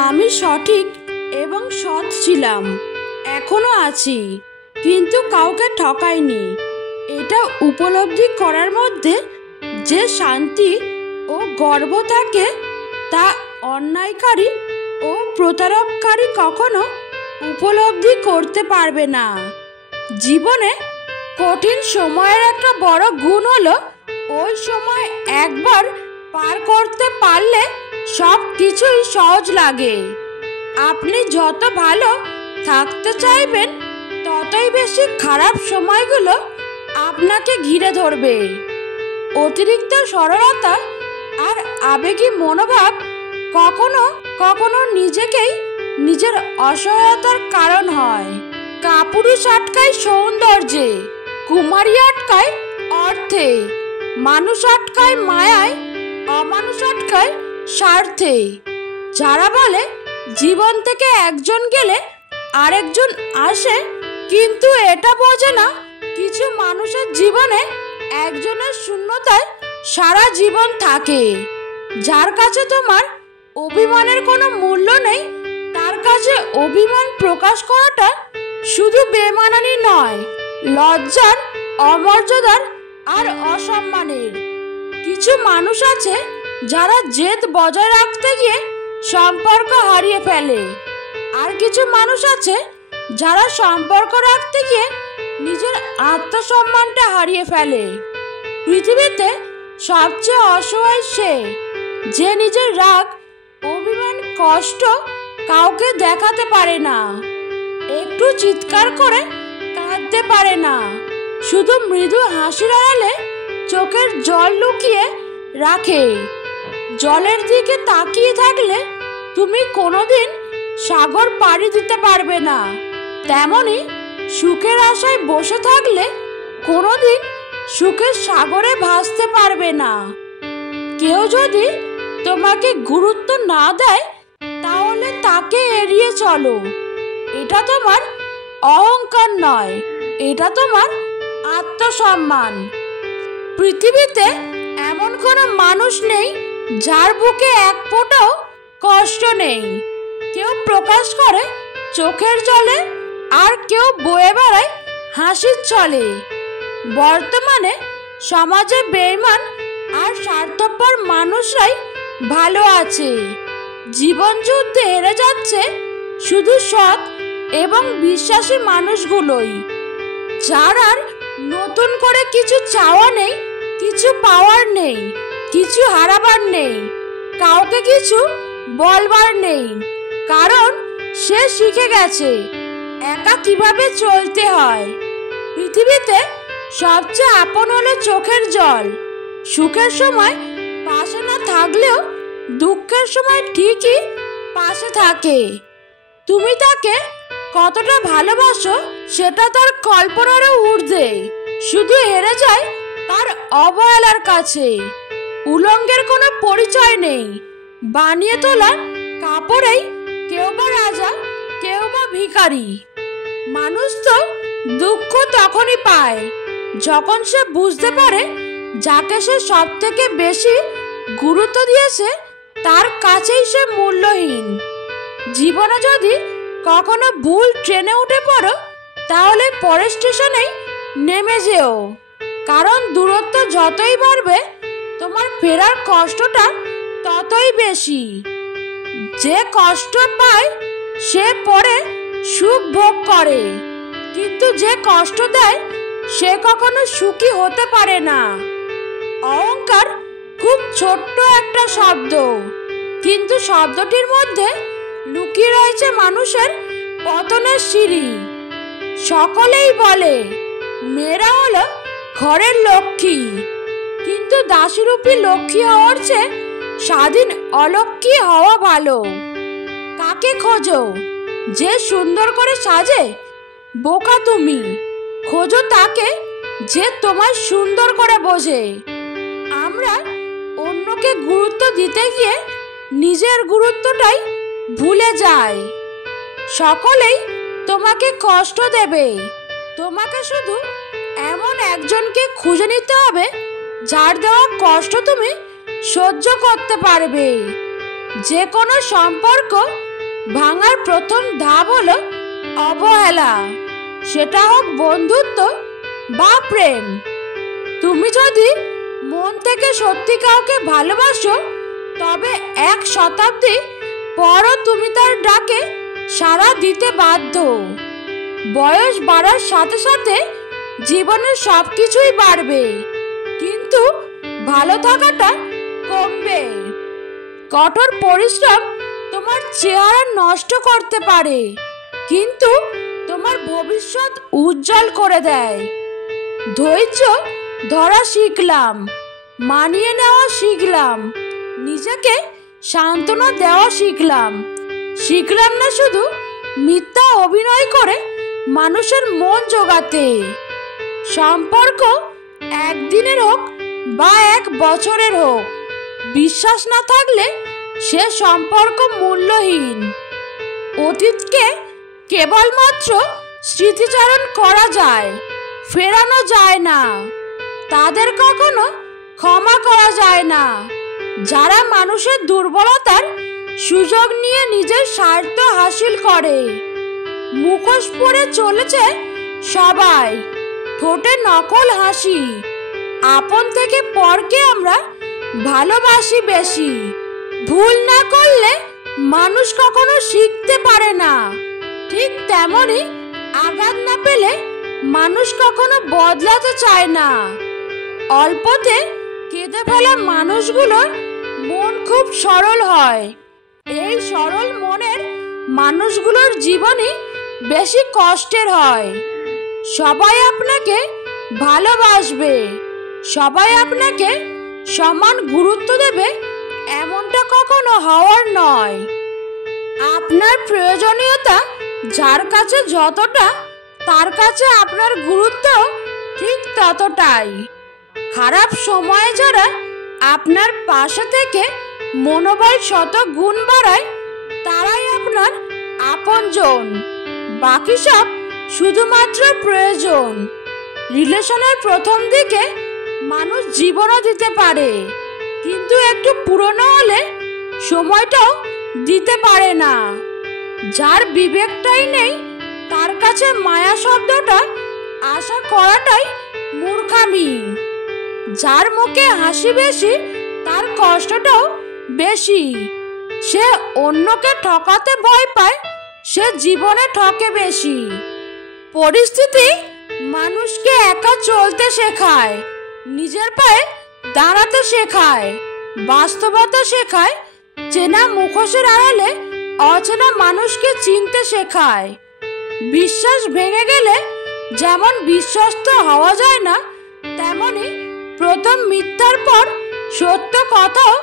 আমি সঠিক এবং সৎ ছিলাম, এখনো আছি, কিন্তু কাউকে ঠকাইনি। এটা উপলব্ধি করার মধ্যে যে শান্তি ও গর্ব থাকে, তা অন্যায়কারী ও প্রতারককারী কখনো উপলব্ধি করতে পারবে না। জীবনে কঠিন সময়ের একটা বড় গুণ হলো ওই সময় একবার পার করতে পারলে সব কিছুই সহজ লাগে। আপনি যত ভালো থাকতে চাইবেন, ততই বেশি খারাপ সময়গুলো আপনাকে ঘিরে ধরবে। অতিরিক্ত সরলতা আর আবেগী মনোভাব কখনো কখনো নিজের অসহায়তার কারণ হয়। কাপুরুষ আটকায় সৌন্দর্যে, কুমারী আটকায় অর্থে, মানুষ আটকায় মায়ায়, অমানুষ আটকায় স্বার্থে। যারা বলে জীবন থেকে একজন গেলে আরেকজন আসে, কিন্তু এটা বোঝে না কিছু মানুষের জীবনে একজনের শূন্যতায় সারা জীবন থাকে। যার কাছে তোমার অভিমানের কোনো মূল্য নেই, তার কাছে অভিমান প্রকাশ করাটা শুধু বেমানানি নয়, লজ্জার, অমর্যাদার আর অসম্মানের। কিছু মানুষ আছে যারা জেদ বজায় রাখতে গিয়ে সম্পর্ক হারিয়ে ফেলে, আর কিছু মানুষ আছে যারা সম্পর্ক রাখতে গিয়ে নিজের আত্মসম্মানটা হারিয়ে ফেলে। পৃথিবীতে সবচেয়ে অসহায় সে, যে নিজের রাগ, অভিমান, কষ্ট কাউকে দেখাতে পারে না, একটু চিৎকার করে কাঁদতে পারে না, শুধু মৃদু হাসির আড়ালে চোখের জল লুকিয়ে রাখে। জলের দিকে তাকিয়ে থাকলে তুমি কোনোদিন সাগর পাড়ি দিতে পারবে না, তেমনি সুখের আশায় বসে থাকলে কোনোদিন সুখের সাগরে ভাসতে পারবে না। কেউ যদি তোমাকে গুরুত্ব না দেয়, তাহলে তাকে এড়িয়ে চলো। এটা তোমার অহংকার নয়, এটা তোমার আত্মসম্মান। পৃথিবীতে এমন কোনো মানুষ নেই যার বুকে এক ফোঁটাও কষ্ট নেই। কেউ প্রকাশ করে চোখের জলে, আর কেউ বয়ে বেড়ায় হাসির ছলে। বর্তমানে সমাজে বেঈমান আর স্বার্থপর মানুষরাই ভালো আছে। জীবন যুদ্ধে হেরে যাচ্ছে শুধু সৎ এবং বিশ্বাসী মানুষগুলোই। যার আর নতুন করে কিছু চাওয়া নেই, কিছু পাওয়ার নেই, কিছু হারাবার নেই, কাউকে কিছু বলবার নেই, কারণ সে শিখে গেছে একা কিভাবে চলতে হয়। পৃথিবীতে সবচেয়ে আপন হলো চোখের জল। সুখের সময় পাশে না থাকলেও দুঃখের সময় ঠিকই পাশে থাকে। তুমি তাকে কতটা ভালোবাসো সেটা তার কল্পনারও ঊর্ধ্বে, শুধু হেরে যায় তার অবহেলার কাছে। উলঙ্গের কোনো পরিচয় নেই, বানিয়ে তোলা কাপড়েই কেউ বা রাজা, কেউ বা ভিখারি। মানুষ তো দুঃখ তখনই পায় যখন সে বুঝতে পারে যাকে সে সব থেকে বেশি গুরুত্ব দিয়েছে তার কাছেই সে মূল্যহীন। জীবনে যদি কখনো ভুল ট্রেনে উঠে পড়ো, তাহলে পরের স্টেশনেই নেমে যেও, কারণ দূরত্ব যতই বাড়বে তোমার ফেরার কষ্টটা ততই বেশি। যে কষ্ট পায় সে পরে সুখ ভোগ করে, কিন্তু যে কষ্ট দেয় সে কখনো সুখী হতে পারে না। অহংকার খুব ছোট্ট একটা শব্দ, কিন্তু শব্দটির মধ্যে লুকিয়ে রয়েছে মানুষের পতনের সিঁড়ি। সকলেই বলে মেয়েরা হলো ঘরের লক্ষ্মী, কিন্তু দাসীরূপী লক্ষ্মী হওয়ার চেয়ে স্বাধীন অলক্ষ্মী হওয়া ভালো। কাকে খোঁজো? যে সুন্দর করে সাজে? বোকা তুমি। খোঁজো তাকে যে তোমায় সুন্দর করে বোঝে। আমরা অন্যকে গুরুত্ব দিতে গিয়ে নিজের গুরুত্বটাই ভুলে যাই। সকলেই তোমাকে কষ্ট দেবে, তোমাকে শুধু এমন একজনকে খুঁজে নিতে হবে যার দেওয়া কষ্ট তুমি সহ্য করতে পারবে। যে কোনো সম্পর্ক ভাঙার প্রথম ধাপ হলো অবহেলা, সেটা হোক বন্ধুত্ব বা প্রেম। তুমি যদি মন থেকে সত্যি কাউকে ভালোবাসো, তবে 1 শতাব্দী পরও তুমি তার ডাকে সাড়া দিতে বাধ্য। বয়স বাড়ার সাথে সাথে জীবনের সব কিছুই বাড়বে, কিন্তু ভালো থাকাটা কমবে। কঠোর পরিশ্রম তোমার চেহারা নষ্ট করতে পারে, কিন্তু তোমার ভবিষ্যৎ উজ্জ্বল করে দেয়। ধৈর্য ধরা শিখলাম, মানিয়ে নেওয়া শিখলাম, নিজেকে সান্ত্বনা দেওয়া শিখলাম না শুধু মিথ্যা অভিনয় করে মানুষের মন জোগাতে। সম্পর্ক একদিনের হোক বা 1 বছরের হোক, বিশ্বাস না থাকলে সে সম্পর্ক মূল্যহীন। অতীতকে কেবলমাত্র স্মৃতিচারণ করা যায়, ফেরানো যায় না। তাদের কখনো ক্ষমা করা যায় না যারা মানুষের দুর্বলতার সুযোগ নিয়ে নিজের স্বার্থ হাসিল করে। মুখোশ পরে চলেছে সবাই, ঠোঁটে নকল হাসি। আপন থেকে পরকে আমরা ভালোবাসি বেশি। ভুল না করলে মানুষ কখনো শিখতে পারে না, ঠিক তেমনই আঘাত না পেলে মানুষ কখনো বদলাতে চায় না। অল্পতে কেঁদে ফেলা মানুষগুলোর মন খুব সরল হয়। এই সরল মনের মানুষগুলোর জীবনই বেশি কষ্টের হয়। সবাই আপনাকে ভালোবাসবে, সবাই আপনাকে সমান গুরুত্ব দেবে, এমনটা কখনো হওয়ার নয়। আপনার প্রয়োজনীয়তা যার কাছে যতটা, তার কাছে আপনার গুরুত্ব ঠিক ততটাই। খারাপ সময়ে যারা আপনার পাশে থেকে মনোবল শত গুণ বাড়ায়, তারাই আপনার আপনজন। বাকি সব শুধুমাত্র প্রয়োজন। রিলেশনের প্রথম দিকে মানুষ জীবনও দিতে পারে, কিন্তু একটু পুরনো হলে সময়টাও দিতে পারে না। যার বিবেকটাই নেই, তার কাছে মায়া শব্দটা আশা করাটাই মূর্খামি। যার মুখে হাসি বেশি, তার কষ্টটাও বেশি। সে অন্যকে ঠকাতে ভয় পায়, সে জীবনে ঠকে বেশি। পরিস্থিতি মানুষকে একা চলতে শেখায়, নিজের পায়ে দাঁড়াতে শেখায়, বাস্তবতা শেখায়। চেনা মুখোশের আড়ালে অচেনা মানুষকে চিনতে শেখায়। বিশ্বাস ভেঙে গেলে যেমন বিশ্বস্ত হওয়া যায় না, তেমনি প্রথম মিথ্যার পর সত্য কথাও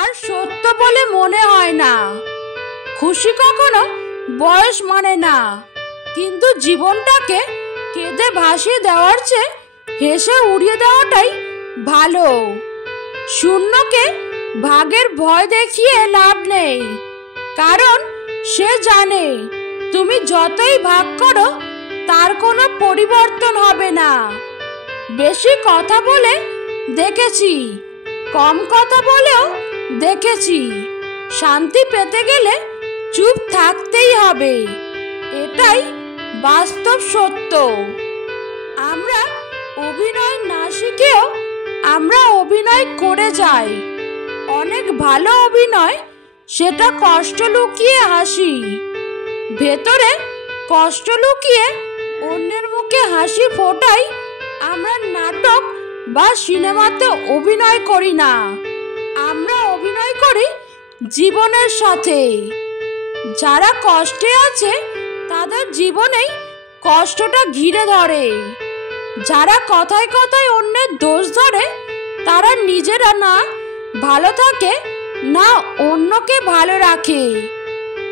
আর সত্য বলে মনে হয় না। খুশি কখনো বয়স মানে না, কিন্তু জীবনটাকে কেঁদে ভাসিয়ে দেওয়ার চেয়ে হেসে উড়িয়ে দেওয়াটাই ভালো। শূন্যকে ভাগের ভয় দেখিয়ে লাভ নেই, কারণ সে জানে তুমি যতই ভাগ করো তার কোনো পরিবর্তন হবে না। বেশি কথা বলে দেখেছি, কম কথা বলেও দেখেছি। শান্তি পেতে গেলে চুপ থাকতেই হবে, এটাই বাস্তব সত্য। আমরা অভিনয় না শিখেও আমরা অভিনয় করে যাই। অনেক ভালো অভিনয়, সেটা কষ্ট লুকিয়ে হাসি। ভেতরে কষ্ট লুকিয়ে অন্যের মুখে হাসি ফোটাই আমরা নাটক বা সিনেমাতে অভিনয় করি না, আমরা অভিনয় করি জীবনের সাথে। যারা কষ্টে আছে তাদের জীবনেই কষ্টটা ঘিরে ধরে। যারা কথায় কথায় অন্যের দোষ ধরে, তারা নিজেরা না ভালো থাকে না অন্যকে ভালো রাখে।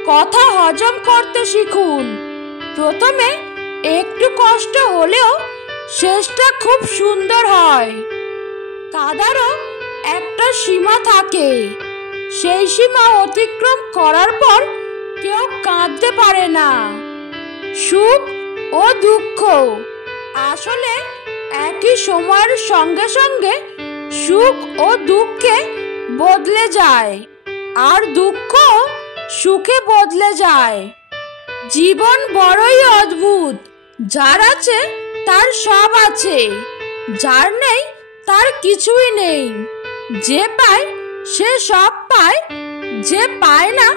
কথা হজম করতে শিখুন। প্রথমে একটু কষ্ট হলেও শেষটা খুব সুন্দর হয়। কাদারও একটা সীমা থাকে, সেই সীমা অতিক্রম করার পর কেউ কাঁদতে পারে না। সুখ ও দুঃখ আসলে একই সময়ের সঙ্গে সঙ্গে সুখ ও দুঃখে বদলে যায়। আর দুঃখ সুখে বদলে যায়। জীবন বড়ই অদ্ভুত, যার আছে তার সব আছে, যার নেই তার কিছুই নেই। যে পায় সে সব পায়, যে পায় না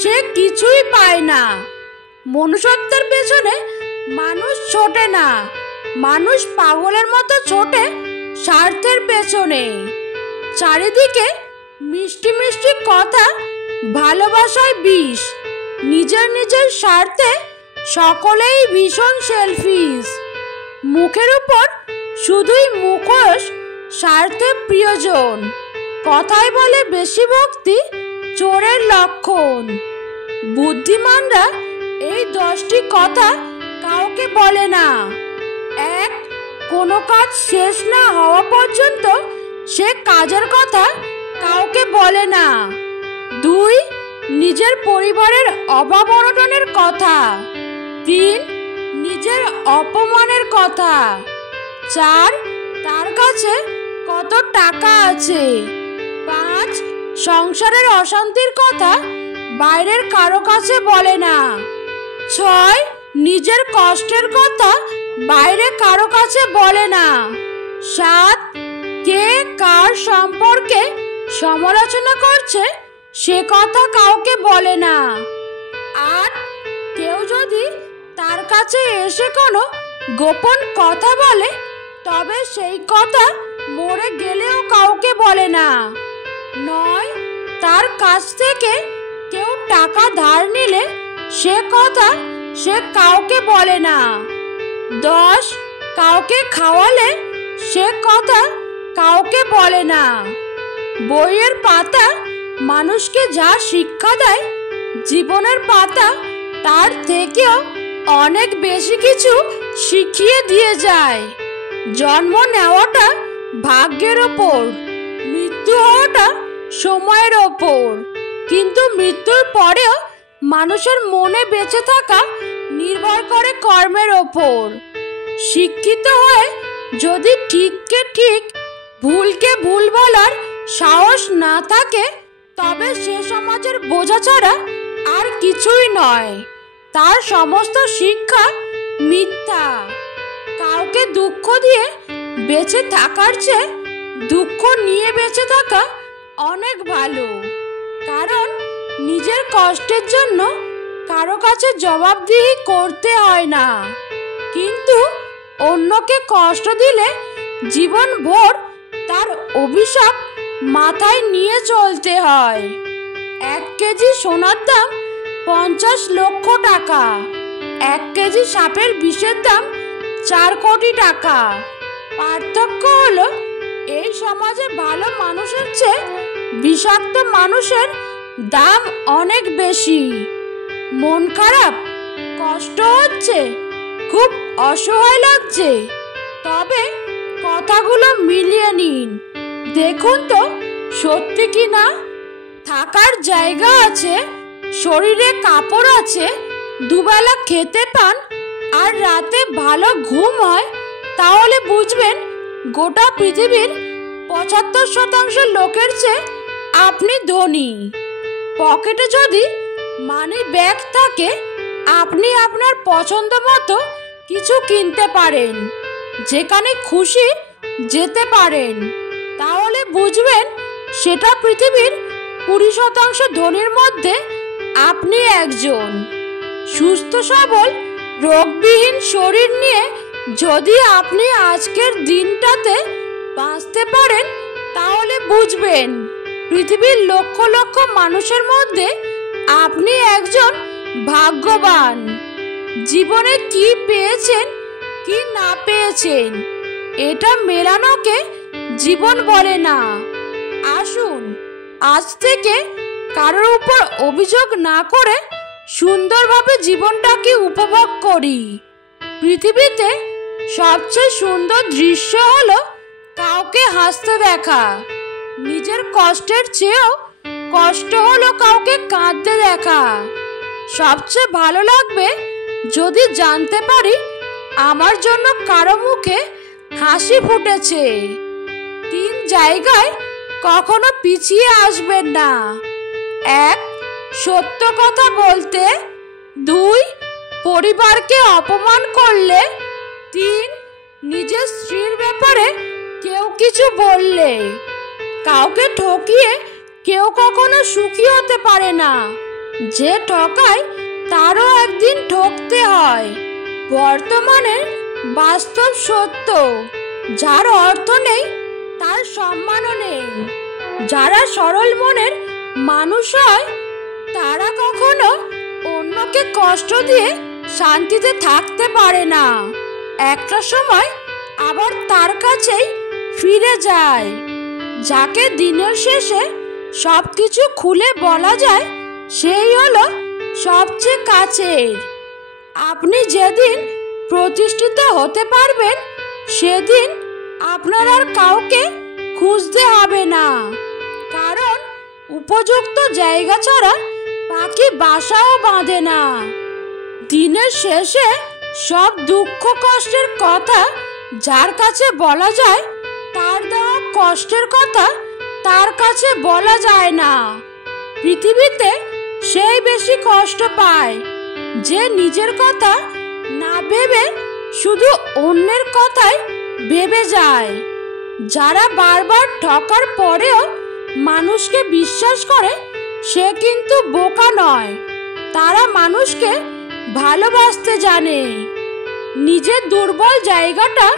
সে কিছুই পায় না। মনুষ্যত্বের পেছনে মানুষ ছোটে না, মানুষ পাগলের মতো ছোটে স্বার্থের পেছনে। চারিদিকে মিষ্টি মিষ্টি কথা, ভালোবাসায় বিষ। নিজের নিজের স্বার্থে সকলেই ভীষণ সেলফিশ। মুখের উপর শুধুই মুখোশ, স্বার্থে প্রিয়জন। কথায় বলে বেশি ভক্তি চোরের লক্ষণ। বুদ্ধিমানরা এই 10টি কথা কাউকে বলে না। 1. কোনো কাজ শেষ না হওয়া পর্যন্ত সে কাজের কথা কাউকে বলে না। 2. নিজের পরিবারের অভাব অনটনের কথা। 3. নিজের অপমানের কথা। 4. তার কাছে কত টাকা আছে। 5. সংসারের অশান্তির কথা বাইরের কারো কাছে বলে না। 6. নিজের কষ্টের কথা বাইরে কারো কাছে বলে না। 7. কে কার সম্পর্কে সমালোচনা করছে সে কথা কাউকে বলে না। 8. কেউ যদি তার কাছে এসে কোনো গোপন কথা বলে তবে সেই কথা মরে গেলেও কাউকে বলে না। 9. তার কাছ থেকে কেউ টাকা ধার নিলে সে কথা সে কাউকে বলে না। 10. কাউকে খাওয়ালে সে কথা কাউকে বলে না। বইয়ের পাতা মানুষকে যা শিক্ষা দেয়, জীবনের পাতা তার থেকেও অনেক বেশি কিছু শিখিয়ে দিয়ে যায়। জন্ম নেওয়াটা ভাগ্যের ওপর, মৃত্যু হওয়াটা সময়ের ওপর, কিন্তু মৃত্যুর পরেও মানুষের মনে বেঁচে থাকা নির্ভর করে কর্মের ওপর। শিক্ষিত হয়ে যদি ঠিককে ঠিক, ভুলকে ভুল বলার সাহস না থাকে তবে সে সমাজের বোঝা ছাড়া আর কিছুই নয়। তার সমস্ত শিক্ষা মিথ্যা। কাউকে দুঃখ দিয়ে বেঁচে থাকার চেয়ে দুঃখ নিয়ে বেঁচে থাকা অনেক ভালো। কারণ নিজের কষ্টের জন্য কারো কাছে জবাবদিহি করতে হয় না, কিন্তু অন্যকে কষ্ট দিলে জীবন ভোর তার অভিশাপ মাথায় নিয়ে চলতে হয়। 1 কেজি সোনার দাম 50 লক্ষ টাকা। 1 কেজি সাপের বিষের দাম 4 কোটি টাকা। পার্থক্য হলো এই সমাজে ভালো মানুষের চেয়ে বিষাক্ত মানুষের দাম অনেক বেশি। মন খারাপ, কষ্ট হচ্ছে, খুব অসহায় লাগছে, তবে কথাগুলো মিলিয়ে নিন, দেখুন তো সত্যি কি না। থাকার জায়গা আছে, শরীরে কাপড় আছে, দুবেলা খেতে পান আর রাতে ভালো ঘুম হয়, তাহলে বুঝবেন গোটা পৃথিবীর 75% লোকের চেয়ে আপনি ধনী। পকেটে যদি মানি ব্যাগ থাকে, আপনি আপনার পছন্দ মতো কিছু কিনতে পারেন, যেখানে খুশি যেতে পারেন, তাহলে বুঝবেন সেটা পৃথিবীর 20% ধনীর মধ্যে আপনি একজন। সুস্থ সবল রোগবিহীন শরীর নিয়ে যদি আপনি আজকের দিনটাতে বাঁচতে পারেন তাহলে বুঝবেন পৃথিবীর লক্ষ লক্ষ মানুষের মধ্যে আপনি একজন ভাগ্যবান। জীবনে কি পেয়েছেন কি না পেয়েছেন এটা মেলানোকে জীবন বলে না। আসুন আজ থেকে কারোর উপর অভিযোগ না করে সুন্দরভাবে জীবনটাকে উপভোগ করি। পৃথিবীতে সবচেয়ে সুন্দর দৃশ্য হলো কাউকে হাসতে দেখা। নিজের কষ্টের চেয়েও কষ্ট হলো কাউকে কাঁদতে দেখা। সবচেয়ে ভালো লাগবে যদি জানতে পারি আমার জন্য কারো মুখে হাসি ফুটেছে। 3 জায়গায় কখনো পিছিয়ে আসবেন না। এক, সত্য কথা বলতে। দুই, পরিবারকে অপমান করলে। তিন, নিজের স্ত্রীর ব্যাপারে কেউ কিছু বললে। কাউকে ঠকিয়ে কেউ কখনো সুখী হতে পারে না। যে ঠকায় তারও একদিন ঠকতে হয়। বর্তমানে বাস্তব সত্য, যার অর্থ নেই তার সম্মানও নেই। যারা সরল মনের মানুষ হয় তারা কখনো অন্যকে কষ্ট দিয়ে শান্তিতে থাকতে পারে না। একটা সময় আবার তার কাছেই ফিরে যায়। যাকে দিনের শেষে সবকিছু খুলে বলা যায় সেই হলো সবচেয়ে কাছের। আপনি যেদিন প্রতিষ্ঠিত হতে পারবেন সেদিন আপনার আর কাউকে খুঁজতে হবে না। কারণ উপযুক্ত জায়গা ছাড়া পাখি বাসাও বাঁধে না। দিনের শেষে সব দুঃখ কষ্টের কথা যার কাছে বলা যায়, তার দেওয়া কষ্টের কথা তার কাছে বলা যায় না। পৃথিবীতে সেই বেশি কষ্ট পায় যে নিজের কথা না ভেবে শুধু অন্যের কথাই ভেবে যায়। যারা বারবার ঠকার পরেও মানুষকে বিশ্বাস করে সে কিন্তু বোকা নয়, তারা মানুষকে ভালোবাসতে জানে। নিজের দুর্বল জায়গাটা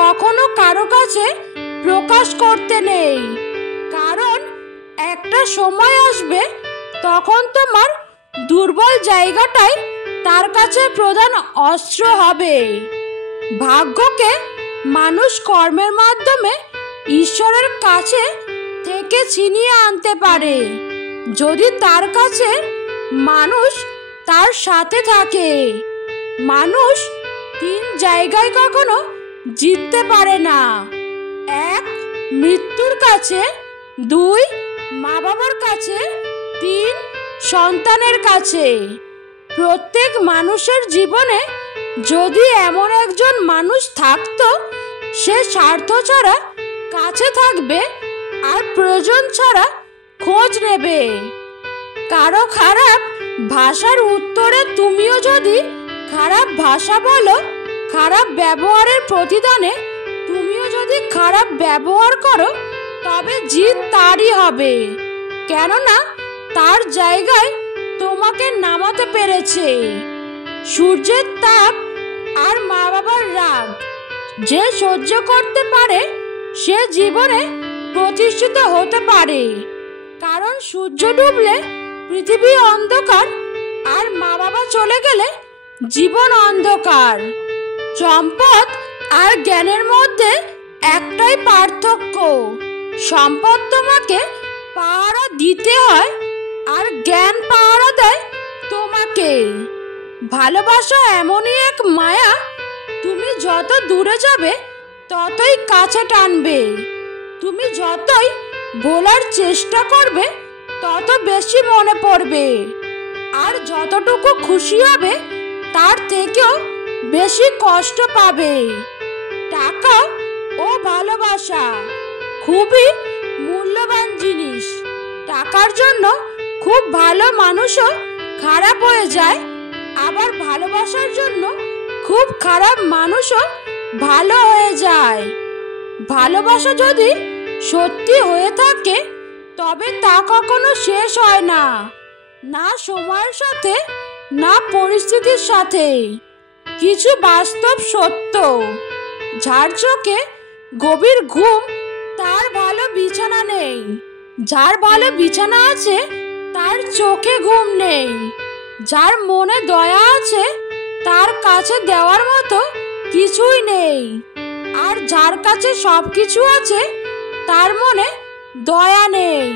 কখনো কারো কাছে প্রকাশ করতে নেই, কারণ একটা সময় আসবে তখন তোমার দুর্বল জায়গাটাই তার কাছে প্রধান অস্ত্র হবে। ভাগ্যকে মানুষ কর্মের মাধ্যমে ঈশ্বরের কাছে থেকে ছিনিয়ে আনতে পারে, যদি তার কাছে মানুষ তার সাথে থাকে। মানুষ তিন জায়গায় কখনো জিততে পারে না। এক, মৃত্যুর কাছে। দুই, মা বাবার কাছে। তিন, সন্তানের কাছে। প্রত্যেক মানুষের জীবনে যদি এমন একজন মানুষ থাকতো সে স্বার্থ ছাড়া কাছে থাকবে আর প্রয়োজন ছাড়া খোঁজ নেবে। কারো খারাপ ভাষার উত্তরে তুমিও যদি খারাপ ভাষা বলো, খারাপ ব্যবহারের প্রতিদানে তুমিও যদি খারাপ ব্যবহার করো, তবে জিত তারই হবে। কেননা তার জায়গায় তোমাকে নামাতে পেরেছে। সূর্যের তাপ আর মা বাবার রাগ যে সহ্য করতে পারে সে জীবনে প্রতিষ্ঠিত হতে পারে। কারণ সূর্য ডুবলে পৃথিবী অন্ধকার, আর মা বাবা চলে গেলে জীবন অন্ধকার। সম্পদ আর জ্ঞানের মধ্যে একটাই পার্থক্য, সম্পদ তোমাকে পাহারা দিতে হয় আর জ্ঞান পাহারা দেয় তোমাকে। ভালোবাসা এমনই এক মায়া, তুমি যত দূরে যাবে ততই কাছে টানবে। তুমি যতই ভোলার চেষ্টা করবে তত বেশি মনে পড়বে, আর যতটুকু খুশি হবে তার থেকেও বেশি কষ্ট পাবে। টাকা ও ভালোবাসা খুবই মূল্যবান জিনিস। টাকার জন্য খুব ভালো মানুষও খারাপ হয়ে যায়, আবার ভালোবাসার জন্য খুব খারাপ মানুষও ভালো হয়ে যায়। ভালোবাসা যদি সত্যি হয়ে থাকে তবে তা কখনো শেষ হয় না, না সময়ের সাথে না পরিস্থিতির সাথে। কিছু বাস্তব সত্য, যার চোখে গভীর ঘুম তার ভালো বিছানা নেই, যার ভালো বিছানা আছে তার চোখে ঘুম নেই, যার মনে দয়া আছে তার কাছে দেওয়ার মতো কিছুই নেই, আর যার কাছে সবকিছু আছে তার মনে দয়া নেই।